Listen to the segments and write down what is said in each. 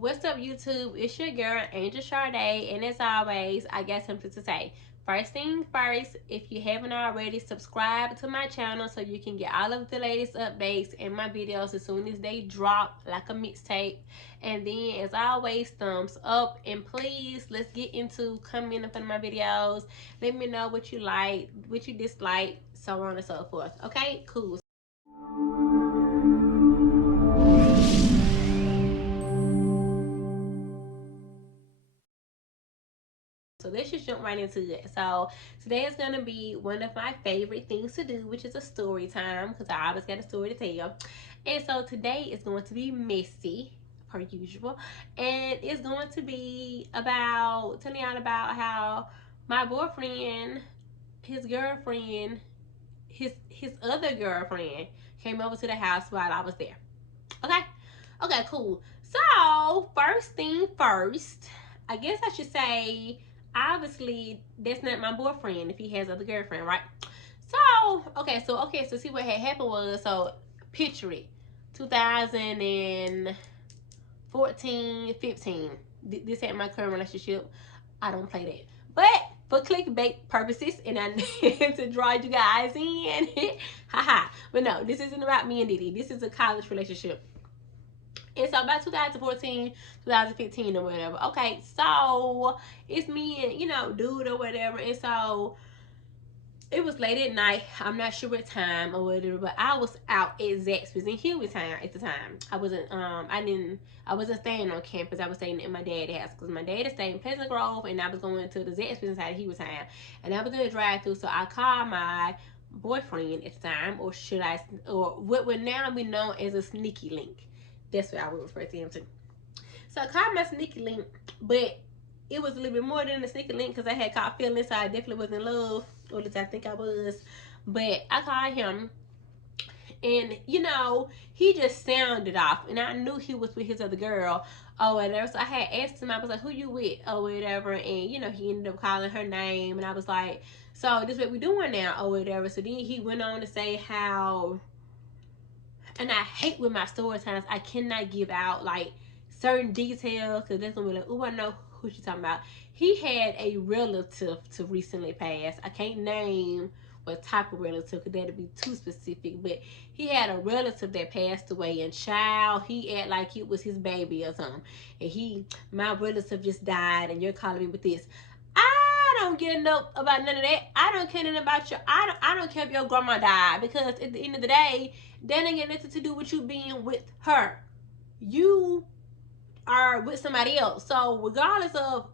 What's up, YouTube? It's your girl, Angel Charda, and as always, I got something to say. First thing first, if you haven't already, subscribe to my channel so you can get all of the latest updates and my videos as soon as they drop, like a mixtape. And then, as always, thumbs up. And please, let's get into commenting on my videos. Let me know what you like, what you dislike, so on and so forth. Okay, cool. So let's just jump right into it. So today is gonna be one of my favorite things to do, which is a story time, because I always got a story to tell. And so today is going to be messy, per usual, and it's going to be about telling y'all about how my boyfriend, his girlfriend, his other girlfriend came over to the house while I was there. Okay, okay, cool. So first thing first, I guess I should say, obviously that's not my boyfriend if he has other girlfriend, right? So so see what had happened was, so picture it, 2014, 15. This ain't my current relationship. I don't play that, but for clickbait purposes, and I need to draw you guys in. Haha. But no, this isn't about me and Diddy. This is a college relationship. And so about 2014, 2015 or whatever. Okay, so it's me and, dude or whatever. And so it was late at night. I'm not sure what time or whatever, but I was out at Zaxby's in Hueytown at the time. I wasn't staying on campus. I was staying in my dad's house because my dad stayed in Pleasant Grove, and I was going to the Zaxby's inside of Hueytown. And I was going to drive through, so I called my boyfriend at the time, or what would now be known as a sneaky link. That's what I would refer to him to. So I called my sneaky link, but it was a little bit more than a sneaky link because I had caught feelings, so I definitely was in love, or at least I think I was. But I called him, and he just sounded off, and I knew he was with his other girl or whatever. So I had asked him, I was like, "Who you with?" or whatever, and he ended up calling her name, and I was like, "So this is what we doing now?" or whatever. So then he went on to say how. And I hate with my story times, I cannot give out like certain details because that's gonna be like, oh, I know who she's talking about. He had a relative to recently pass. I can't name what type of relative because that'd be too specific, but he had a relative that passed away, and child, he act like it was his baby or something. And my relative just died, and you're calling me with this. I don't get enough about none of that. I don't care nothing about your. I don't care if your grandma died, because at the end of the day, that ain't got nothing to do with you being with her. You are with somebody else. So regardless of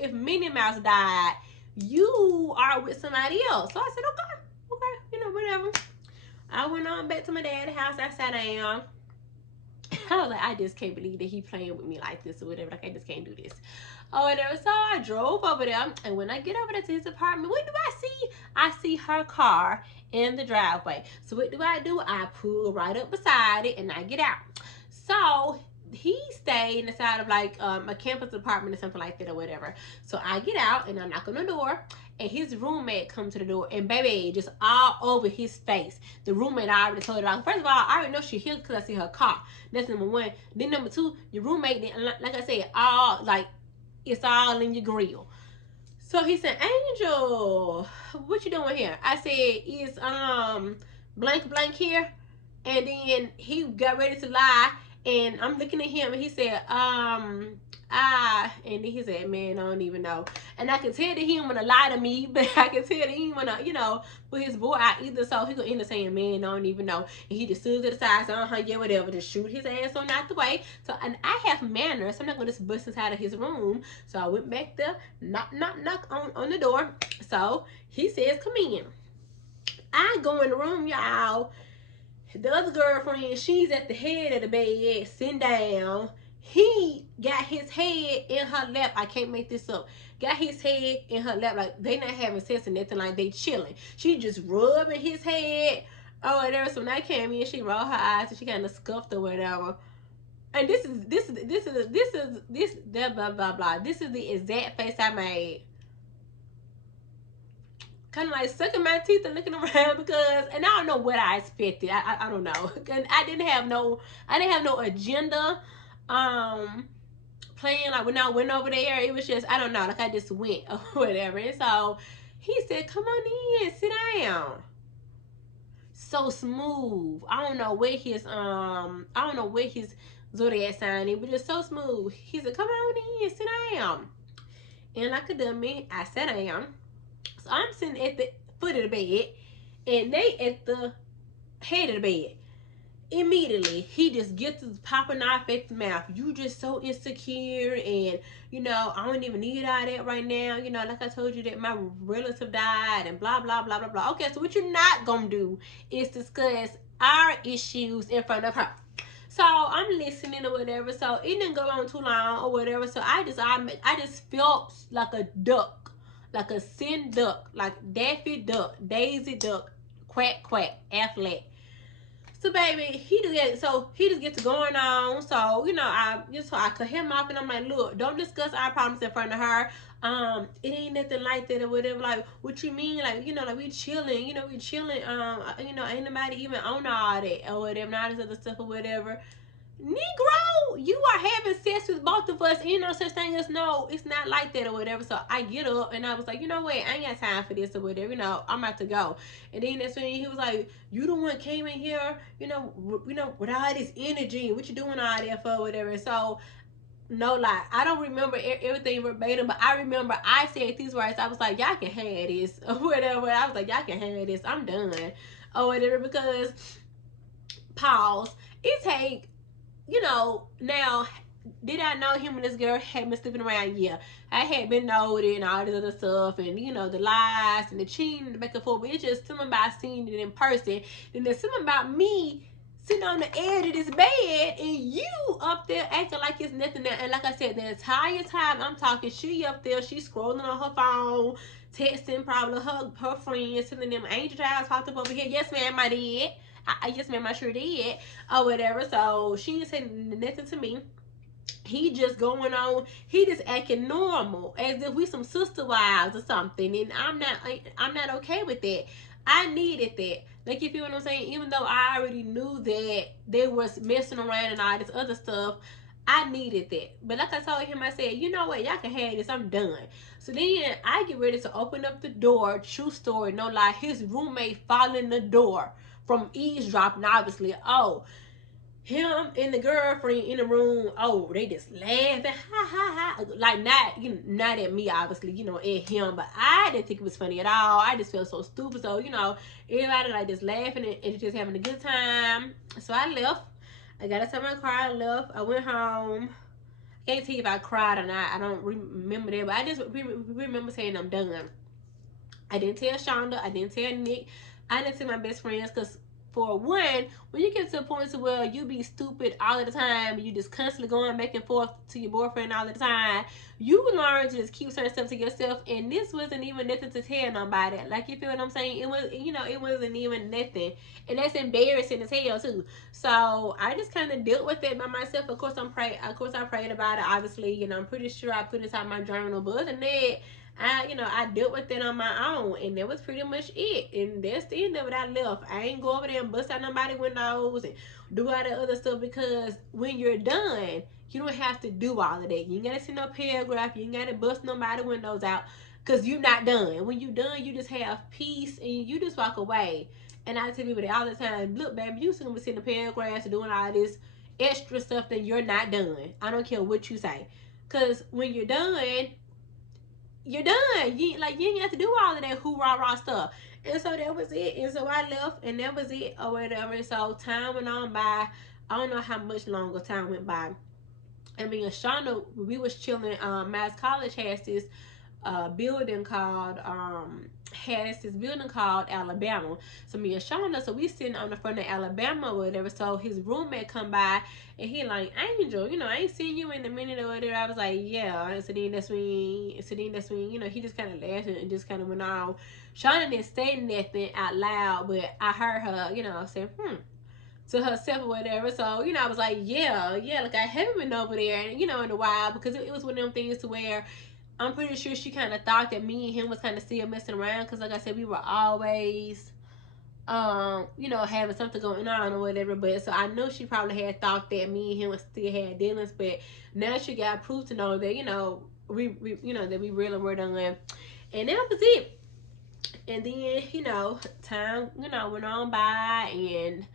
if Minnie Mouse died, you are with somebody else. So I said, okay, whatever. I went on back to my dad's house. I sat down. I was like, I just can't believe that he playing with me like this or whatever. Like, I just can't do this. Or whatever. So I drove over there, and when I get over there to his apartment, what do I see? I see her car in the driveway. So what do? I pull right up beside it, and I get out. So he stayed inside of like a campus apartment or something like that or whatever. So I get out, and I knock on the door, and his roommate comes to the door, and baby, just all over his face. The roommate, I already told her off. First of all, I already know she here because I see her car. That's number one. Then number two, your roommate, like I said, it's all in your grill. So he said, Angel, what you doing here? I said, is blank here? And then he got ready to lie, and I'm looking at him, and he said, and then he said, man, I don't even know. And I could tell that he didn't want to lie to me, but I could tell that he didn't want to, put his boy out either. So he could end up saying, man, I don't even know. And he just stood to the side, so yeah, whatever, just shoot his ass on out the way. So, and I have manners, so I'm not going to just bust inside of his room. So I went back there, knock on the door. So he says, come in. I go in the room, y'all. The other girlfriend, she's at the head of the bed, sitting down. He got his head in her lap. I can't make this up. Got his head in her lap, like they not having sex or nothing, like they chilling. She just rubbing his head or whatever. So when I came in, she rolled her eyes and she kind of scuffed or whatever. And this is blah blah blah. This is the exact face I made. Kind of like sucking my teeth and looking around because, and I don't know what I expected. I don't know. And I didn't have no agenda playing. Like when I went over there, it was just, I don't know, like I just went or whatever. And so he said, come on in, sit down. So smooth. I don't know where his zodiac sign is, but just so smooth. He said, come on in, sit down. And like a dummy, I sat down. So I'm sitting at the foot of the bed, and they at the head of the bed. Immediately, he just gets his popping off at the mouth. You just so insecure, and I don't even need all that right now. Like I told you that my relative died, and blah blah blah blah blah. Okay, so what you're not gonna do is discuss our issues in front of her. So I'm listening or whatever. So it didn't go on too long or whatever. So I just felt like a duck, like a sin duck, like Daffy Duck, Daisy Duck, quack quack, Affleck. So baby, he just gets going on. So I cut him off, and I'm like, look, don't discuss our problems in front of her. It ain't nothing like that or whatever. Like, what you mean? Like, like we chilling. We chilling. Ain't nobody even on all that or whatever, all this other stuff or whatever. Negro, you are having sex with both of us. Ain't no such thing as no, it's not like that or whatever. So I get up and I was like, you know what? I ain't got time for this or whatever. I'm about to go. And then that's when he was like, you the one came in here, with all this energy. What you doing all that for, whatever. So no lie, I don't remember everything verbatim, but I remember I said these words. I was like, y'all can have this or whatever. I was like, y'all can have this. I'm done or whatever, because pause. It take now, did I know him and this girl had been sleeping around? Yeah. I had been noted and all this other stuff, and the lies and the cheating and the back and forth. But it's just something about seeing it in person. And there's something about me sitting on the edge of this bed and you up there acting like it's nothing there. And like I said, the entire time I'm talking, she up there, she's scrolling on her phone, texting probably her friends, telling them Angel Child popped up over here. Yes, ma'am, I did. Yes, ma'am, I sure did, or whatever. So she didn't say nothing to me. He just going on. He just acting normal, as if we some sister wives or something. And I'm not okay with that. I needed that. Like, you feel what I'm saying? Even though I already knew that they was messing around and all this other stuff, I needed that. But like I told him, I said, you know what? Y'all can have this. I'm done. So then I get ready to open up the door. True story, no lie. His roommate fall in the door from eavesdropping, obviously. Oh, him and the girlfriend in the room, oh, they just laughing, ha ha ha, like not at me, obviously, at him, but I didn't think it was funny at all. I just felt so stupid. So everybody like just laughing and just having a good time. So I left. I got into my car. I left. I went home. I can't tell you if I cried or not. I don't remember that, but I just remember saying I'm done. I didn't tell Shonda. I didn't tell Nick. I didn't tell my best friends, because for one, when you get to a point to where you be stupid all of the time, you just constantly going back and forth to your boyfriend all the time, you learn to just keep certain stuff to yourself. And this wasn't even nothing to tell nobody. Like, you feel what I'm saying? It was, it wasn't even nothing, and that's embarrassing as hell too. So I just kind of dealt with it by myself. Of course, I prayed about it. Obviously, I'm pretty sure I put it on my journal, but other than that, I dealt with it on my own, and that was pretty much it. And that's the end of it. I left. I ain't go over there and bust out nobody's windows and do all that other stuff, because when you're done, you don't have to do all of that. You ain't gotta send no paragraph. You ain't gotta bust nobody's windows out, because you're not done. When you're done, you just have peace and you just walk away. And I tell people that all the time. Look, baby, you still gonna be sending paragraphs and doing all this extra stuff, then you're not done. I don't care what you say, because when you're done, you're done. You ain't have to do all of that hoorah stuff. And so that was it. And so I left, and that was it or whatever. So time went on by. I don't know how much longer time went by. And me and Shauna, we was chilling. Mass College has this building called Alabama. So me and Shauna, so we sitting on the front of Alabama or whatever. So his roommate come by, and he like, Angel, I ain't seen you in a minute or whatever. I was like, yeah. And so then that's when, he just kind of laughed and just kind of went on. Shauna didn't say nothing out loud, but I heard her, say, to herself or whatever. So, I was like, yeah, like I haven't been over there, in a while, because it was one of them things to where I'm pretty sure she kind of thought that me and him was kind of still messing around, because like I said, we were always you know, having something going on or whatever. But so I know she probably had thought that me and him still had dealings, but now she got proof to know that, you know, we you know, that we really were done. And that was it. And then, you know, time, you know, went on by, and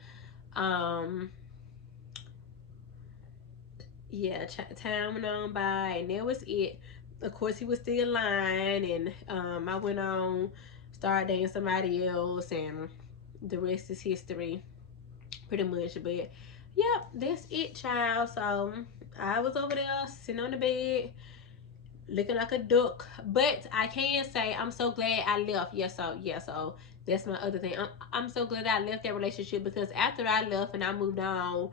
yeah, time went on by, and that was it. Of course, he was still lying, and I went on, started dating somebody else, and the rest is history, pretty much. But yep, that's it, child. So I was over there sitting on the bed, looking like a duck. But I can say I'm so glad I left. So that's my other thing. I'm so glad I left that relationship, because after I left and I moved on,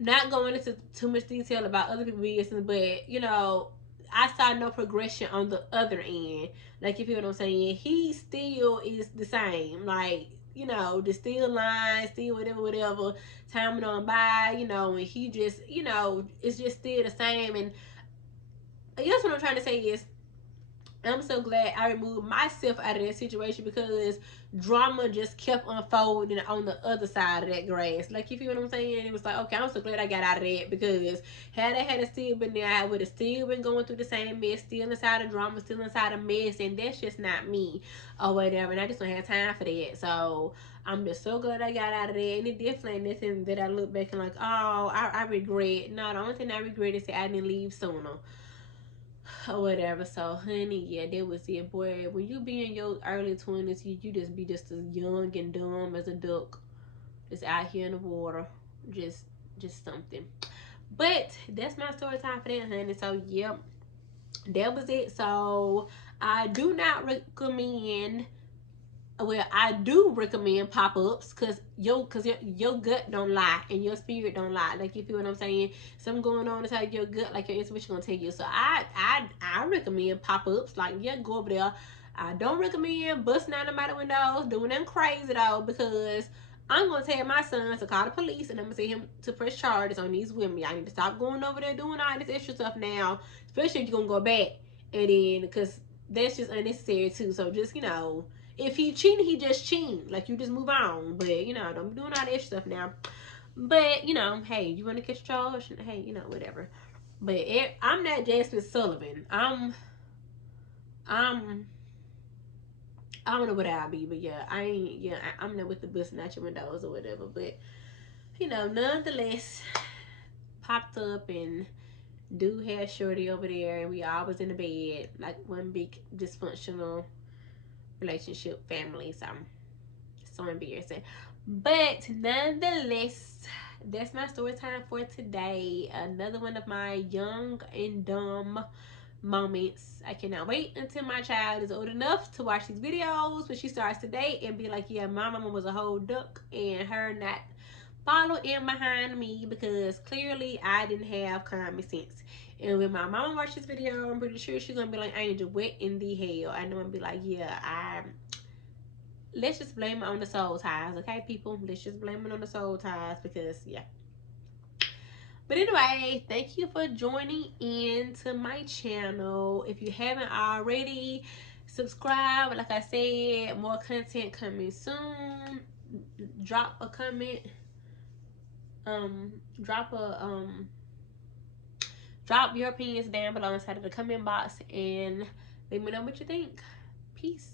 not going into too much detail about other people's business, but you know, I saw no progression on the other end. Like, you feel what I'm saying? He still is the same. Like, you know, the still lying, still whatever. Time went on by, you know, and he just, you know, it's just still the same. And I guess what I'm trying to say is, I'm so glad I removed myself out of that situation, because drama just kept unfolding on the other side of that grass. Like, you feel what I'm saying? It was like, okay, I'm so glad I got out of that, because had I had still been there, I would have still been going through the same mess, still inside of drama, still inside of mess, and that's just not me or whatever. And I just don't have time for that. So I'm just so glad I got out of there. And it definitely ain't nothing that I look back and like, oh, I regret. No, the only thing I regret is that I didn't leave sooner or whatever. So honey, yeah, that was it, boy. When you be in your early 20s, you just be just as young and dumb as a duck, just out here in the water, just something. But that's my story time for that, honey. So yep, that was it. So I do not recommend, well, I do recommend pop-ups, cause your gut don't lie and your spirit don't lie. Like, you feel what I'm saying? Something going on inside your gut, like your intuition gonna tell you. So I recommend pop-ups. Like, yeah, go over there. I don't recommend busting out the windows, doing them crazy though, because I'm gonna tell my son to call the police, and I'm gonna tell him to press charges on these women. I need to stop going over there doing all this extra stuff now, especially if you're gonna go back, and then, because that's just unnecessary too. So just, you know, if he cheating, he just cheating. Like, you just move on. But, you know, don't be doing all that extra stuff now. But, you know, hey, you want to catch a charge? Hey, you know, whatever. But I'm not Jasmine Sullivan. I'm, I don't know what I'll be, but yeah, I ain't, yeah, I'm not with the busting out your windows or whatever. But, you know, nonetheless, popped up and do have Shorty over there, and we always in the bed, like one big dysfunctional relationship family. So embarrassing. But nonetheless, that's my story time for today. Another one of my young and dumb moments. I cannot wait until my child is old enough to watch these videos when she starts today and be like, yeah, my mama was a whole duck, and her not follow in behind me, because clearly I didn't have common sense. And when my mama watches this video, I'm pretty sure she's gonna be like, Angel, what in the hell? And I'm gonna be like, yeah, let's just blame it on the soul ties, okay, people? Let's just blame it on the soul ties, because yeah. But anyway, thank you for joining in to my channel. If you haven't already, subscribe. Like I said, more content coming soon. Drop a comment. Drop a drop your opinions down below inside of the comment box, and let me know what you think. Peace.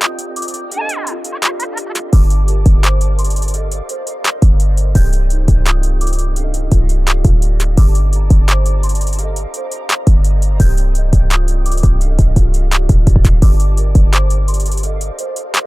Yeah.